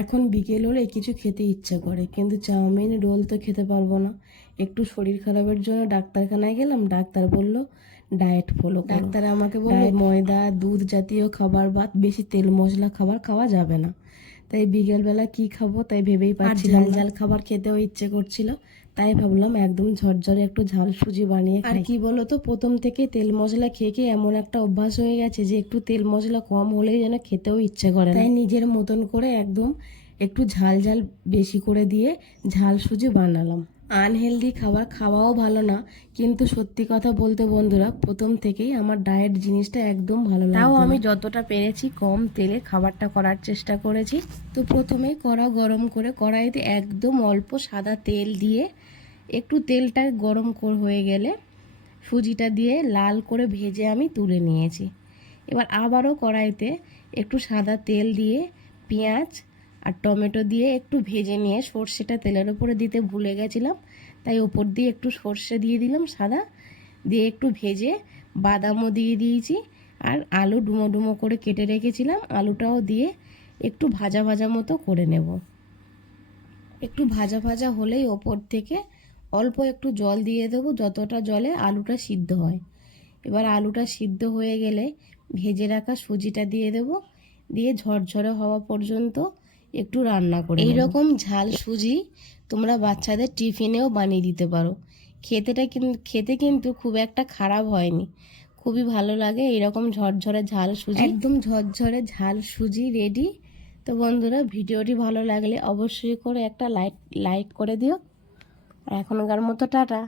এখন বিকেল হলে কিছু খেতে ইচ্ছা করে, কিন্তু চাউমিন রোল তো খেতে পারবো না। একটু শরীর খারাপের জন্য ডাক্তারখানায় গেলাম। ডাক্তার বলল ডায়েট ফলো করো। ডাক্তার আমাকে বলল ময়দা দুধ জাতীয় খাবার বা বেশি তেল মশলা খাবার খাওয়া যাবে না। তাই বিকেলবেলা কি খাবো তাই ভেবেই পাচ্ছিলাম। ঝাল ঝাল খাবার খেতেও ইচ্ছে করছিল, তাই ভাবলাম একদম ঝরঝরে একটু ঝাল সুজি বানিয়ে খাই। আর কি বলতো, প্রথম থেকে তেল মশলা খেয়ে খেয়ে এমন একটা অভ্যাস হয়ে গেছে যে একটু তেল মশলা কম হলেই যেন খেতেও ইচ্ছে করে না। তাই নিজের মতন করে একদম একটু ঝাল ঝাল বেশি করে দিয়ে ঝাল সুজি বানালাম। আনহেলদি খাবার খাওয়াও ভালো না, কিন্তু সত্যি কথা বলতে বন্ধুরা, প্রথম থেকেই আমার ডায়েট জিনিসটা একদম ভালো লাগে। তাও আমি যতটা পেরেছি কম তেলে খাবারটা করার চেষ্টা করেছি। তো প্রথমেই কড়া গরম করে কড়াইতে একদম অল্প সাদা তেল দিয়ে একটু তেলটা গরম হয়ে গেলে সুজিটা দিয়ে লাল করে ভেজে আমি তুলে নিয়েছি। এবার আবারও কড়াইতে একটু সাদা তেল দিয়ে পেঁয়াজ আর টমেটো দিয়ে একটু ভেজে নিয়ে, সর্ষেটা তেলের ওপরে দিতে ভুলে গেছিলাম, তাই ওপর দিয়ে একটু সর্ষে দিয়ে দিলাম সাদা, দিয়ে একটু ভেজে বাদামও দিয়ে দিয়েছি। আর আলু ডুমো ডুমো করে কেটে রেখেছিলাম, আলুটাও দিয়ে একটু ভাজা ভাজা মতো করে নেব। একটু ভাজা ভাজা হলেই ওপর থেকে অল্প একটু জল দিয়ে দেবো, যতটা জলে আলুটা সিদ্ধ হয়। এবার আলুটা সিদ্ধ হয়ে গেলে ভেজে রাখা সুজিটা দিয়ে দেব, দিয়ে ঝরঝরে হওয়া পর্যন্ত একটু রান্না করে নেব। এইরকম ঝাল সুজি তোমরা বাচ্চাদের টিফিনেও বানিয়ে দিতে পারো। খেতে কিন্তু খুব একটা খারাপ হয়নি, খুবই ভালো লাগে। এইরকম ঝরঝরে ঝাল সুজি, একদম ঝরঝরে ঝাল সুজি রেডি। তো বন্ধুরা, ভিডিওটি ভালো লাগলে অবশ্যই করে একটা লাইক করে দিও। আর এখনকার মতো টাটা।